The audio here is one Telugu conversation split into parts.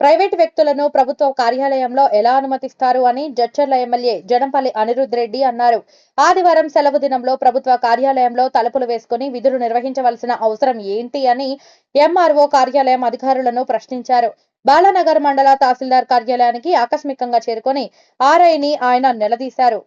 ప్రైవేటు వ్యక్తులను ప్రభుత్వ కార్యాలయంలో ఎలా అనుమతిస్తారు అని జడ్చర్ల ఎమ్మెల్యే జనంపల్లి అనిరుద్ రెడ్డి అన్నారు. ఆదివారం సెలవు దినంలో ప్రభుత్వ కార్యాలయంలో తలుపులు వేసుకుని విధులు నిర్వహించవలసిన అవసరం ఏంటి అని ఎంఆర్ఓ కార్యాలయం అధికారులను ప్రశ్నించారు. బాలానగర్ మండల తహసీల్దార్ కార్యాలయానికి ఆకస్మికంగా చేరుకొని ఆర్ఐని ఆయన నిలదీశారు.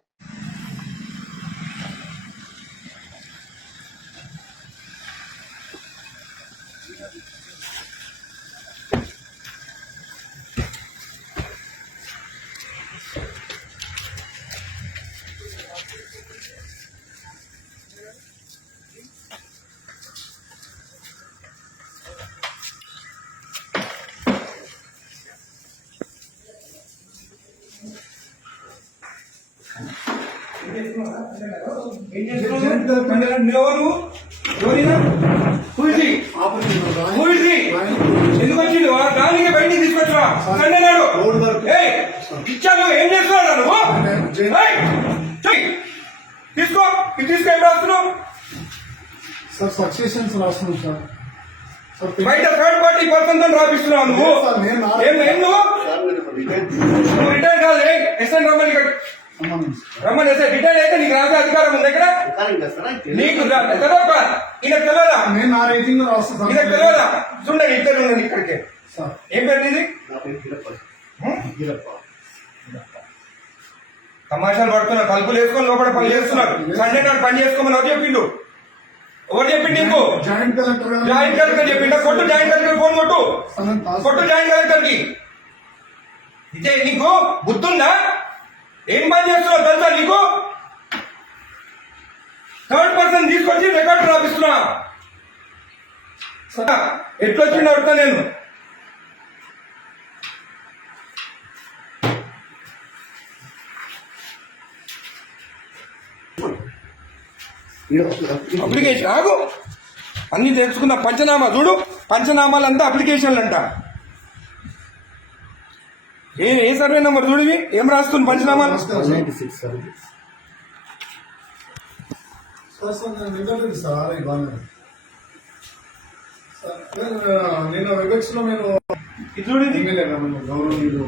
ఎందుకు వచ్చింది దానికి బయటికి తీసుకొచ్చా సండే నాడు ఇచ్చాను. ఏం చేస్తున్నాడు నువ్వు? తీసుకో తీసుకు ఏం రాస్తున్నావు సార్? సక్సెషన్స్ రాస్తున్నాం సార్. బయట థర్డ్ పార్టీ పర్సన్ తో రాపిస్తున్నావు నువ్వు. నువ్వు రిటైర్ కాదు. ఎస్ఎన్ రమ్మని ఎస్ఐ రిటైర్ అయితే నీకు రాసే అధికారం ఉంది ఇక్కడ. నీకు తెలియదా? ఈయనకు తెలియదా? ఈయనకు తెలియదా? చూడండి ఇద్దరు ఉండండి ఇక్కడికే. ఏం పేరు ఇది? తమాషాలు పడుతున్నారు. తలుపులు వేసుకొని లోపల పని చేస్తున్నారు. సండే నాడు పని చేసుకోమని ఎవరు చెప్పిండు? ఎవరు చెప్పిండు నీకు? జాయింట్ కలెక్టర్ చెప్పిండ? కొట్టు జాయింట్ కలెక్టర్ ఫోన్ కొట్టు జాయింట్ కలెక్టర్ కి. ఇదే నీకు బుద్ధుందా? ఏం పని చేస్తున్నావు తెలుసా నీకు? థర్డ్ పర్సన్ తీసుకొచ్చి రికార్డు రాపిస్తున్నా. ఎట్లొచ్చింది అడుగుతా నేను. అప్లికేషన్ ఆగు, అన్ని తెలుసుకున్న. పంచనామా చూడు, పంచనామాలంతా అప్లికేషన్లు అంట. ఏ సర్వే నెంబర్ చూడు, ఏం రాస్తుంది పంచనామాలు? నేను వెబెక్స్ లో నేను గౌరవనీయులు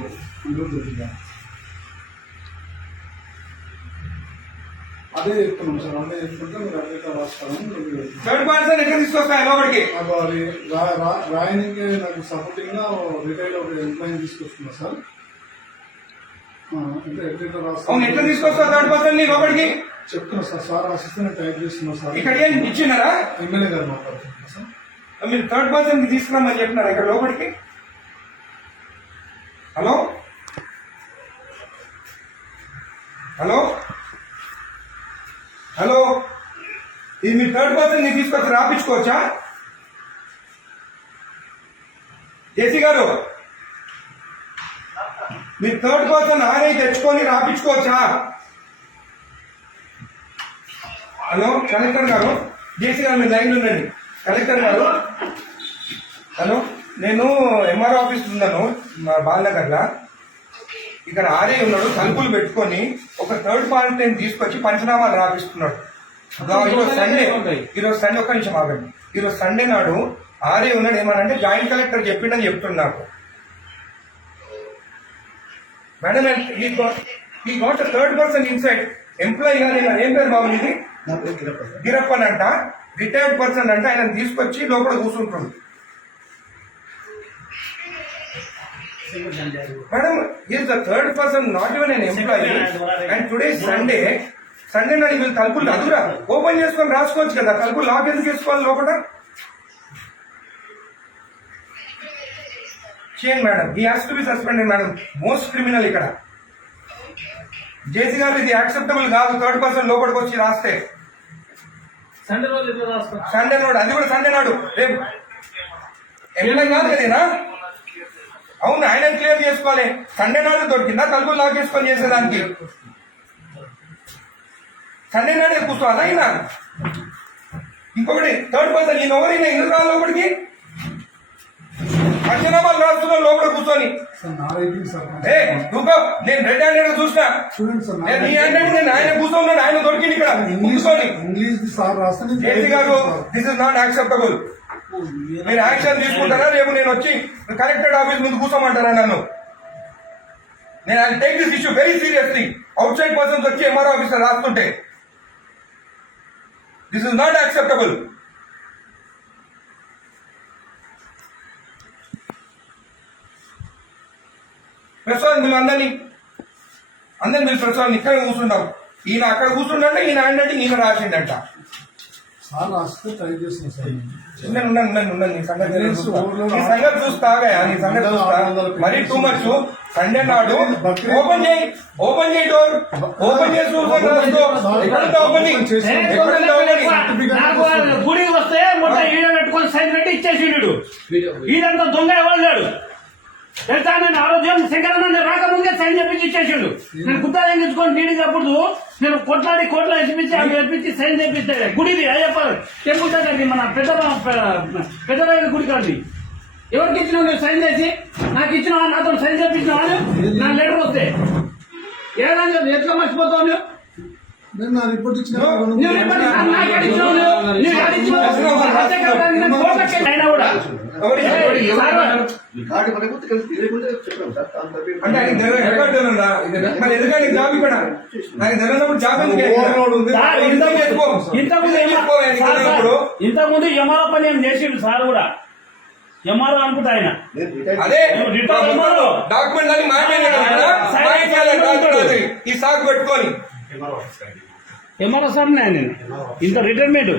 అదే చెప్తున్నాం సార్. అదే చెప్తుంటే మీరు అదే రాస్తాను. థర్డ్ పర్సన్ ఎక్కడ తీసుకొస్తాయి లోపలికి? రాయనికి నాకు సపోర్టింగ్ గా రిటైల్ ఒక ఎంప్లాయీ తీసుకొస్తున్నా సార్. ఎట్లా తీసుకొస్తా థర్డ్ పర్సన్ ని లోపలికి? చెప్తున్నా సార్. సార్ రాసిస్తే టైప్ చేస్తున్నా సార్. ఇక్కడ ఏం ఇచ్చినారా? ఎమ్మెల్యే గారు మాట్లాడుతున్నా సార్. మీరు థర్డ్ పర్సన్ కి తీసుకురామని చెప్పినారా ఇక్కడ లోపలికి? హలో హలో హలో, ఇది మీరు థర్డ్ పర్సన్ ని తీసుకొచ్చి రాపించుకోవచ్చా? జేసీ గారు, మీరు థర్డ్ పర్సన్ ఆర్ఐ తెచ్చుకొని రాపించుకోవచ్చా? హలో కలెక్టర్ గారు, జేసీ గారు మీరు లైన్లో ఉండండి. కలెక్టర్ గారు, హలో, నేను ఎంఆర్ఓ ఆఫీస్ ఉన్నాను మా బాలనగర్లో. ఇక్కడ ఆర్ఐ ఉన్నాడు, తలుపులు పెట్టుకొని ఒక థర్డ్ పార్టీని తీసుకొచ్చి పంచనామాలు రాపిస్తున్నాడు. ఈరోజు సండే ఒక్క నిమిషం ఆగండి. ఈరోజు సండే నాడు ఆర్ఐ ఉన్నాడు. ఏమనంటే జాయింట్ కలెక్టర్ చెప్పిండని చెప్తున్నాడు. మేడం ఈ గోట్ థర్డ్ పర్సన్ ఇన్సైడ్ ఎంప్లాయీ గారు. ఏం పేరు బాబు ఇది? గిరప్పన్ అంట, రిటైర్డ్ పర్సన్ అంట. ఆయన తీసుకొచ్చి లోపల కూర్చుంటుంది. Madam, he is the third person, not even an employee. And today is Sunday. Sunday నాడు వీళ్ళు తలుపులు అదురా ఓపెన్ చేసుకొని రాసుకోవచ్చు కదా. తలుపులు లాక్ ఎందుకు వేసుకోవాలి లోపల? చేయండి madam. He has to be suspended madam. Most criminal ఇక్కడ. జేసీ గారు ఇది యాక్సెప్టబుల్ కాదు. థర్డ్ పర్సన్ లోపలికి వచ్చి రాస్తే సండే నాడు, అది కూడా సండే నాడు. రేపు ఎమ్మెల్యే కాదు కదేనా? అవును, ఆయన క్లియర్ చేసుకోవాలి. సండే నాడు దొరికిందా తలుపులు లాక్ చేసుకొని చేసేదానికి? సండే నాడే కూర్చోవాలా ఆయన? ఇంకొకటి థర్డ్ పర్సన్ ఈయన ఎవరైనా ఎందుకు రావాలి లోపలికి? పంచనామాలు రాస్తున్నావు లోపల కూర్చొని. నేను రెడ్ హ్యాండెడ్ చూసినా. నీ హ్యాండెడ్ నేను ఆయన కూర్చోన్నాడు. ఆయన దొరికింది ఇక్కడ కూర్చొని. జేసీ గారు, దిస్ ఇస్ నాట్ యాక్సెప్టబుల్. మీరు యాక్షన్ తీసుకుంటారా రేపు నేను వచ్చి కలెక్టరేట్ ఆఫీస్ ముందు కూర్చోమంటారా నన్ను? నేను I take this issue very seriously. Outside persons వచ్చి ఎంఆర్ఓ ఆఫీస్ రాస్తుంటే this is not acceptable. Prasad మీరు అందరినీ మీరు ప్రసాద్ ఇక్కడ కూర్చుంటావు. ఈయన అక్కడ కూర్చుంటే ఈయన ఏంటంటే ఈయన రాసిండట. సార్ రాస్తే ట్రై చేస్తున్నా సార్. ఉండండి నీ సంగతి చూస్తాగా నీ సంగతి చూస్తా. మరీ టూ మచ్. సండే నాడు ఓపెన్ చేయి డోర్ ఓపెన్ చేసి గుడికి వస్తే మొత్తం ఈడ పెట్టుకొని సైన్ పెట్టి ఇచ్చేసిండు. ఈడంతా దొంగ ఎవరు లేడు తెలుసా? నేను ఆరోగ్యం శంకరన్న రాకముందే సైన్ చెప్పించి ఇచ్చేసిండు. నేను గుత్తా తెంగించుకొని నీడికి అప్పుడు నేను కొట్లాడి కోట్ల ఎత్తిపించి అవి ఎత్తిపించి సైన్ చేపిస్తాడు. గుడిది అయ్యప్ప టెంపుల్ దగ్గరది మన పెద్దరాయల గుడి కాదు. ఎవరికి ఇచ్చినావు నువ్వు సైన్ చేసి? నాకు ఇచ్చినావా? నాతో సైన్ చేపించినావా? నా లెటర్ వస్తే ఏదైనా ఎట్లా మర్చిపోతావు నువ్వు? నేను నా రిపోర్ట్ ఇచ్చిన అయినా కూడా అంటే ఆయన ఎక్కడున్నా మరి ఎందుకంటే జాబ్ ఇక్కడ నాకు తెలియనప్పుడు జాబ్ ఇంతకుముందు ఎంఆర్ఓ పని ఏం చేసిండు సార్ కూడా. ఎంఆర్ఓ అనుకుంటా ఆయన. అదే డాక్యుమెంట్ అని మాట్లాడాలి ఈ సాగు పెట్టుకొని ఎంఆర్ఓ సార్ నేను ఇంత రిటైర్మెంట్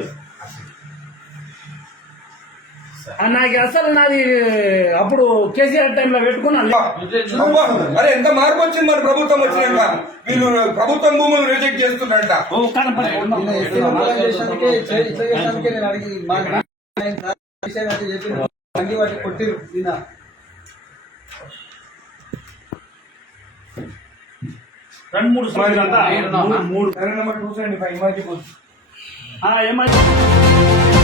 నాకు అసలు నాది అప్పుడు కేసీఆర్ టైంలో పెట్టుకున్నాను. అరే ఎంత మార్పు వచ్చింది మన ప్రభుత్వం వచ్చినాక. వీళ్ళు ప్రభుత్వం భూములు రిజెక్ట్ చేస్తున్నారంట. రెండు మూడు నెంబర్ 275 ఏమైంది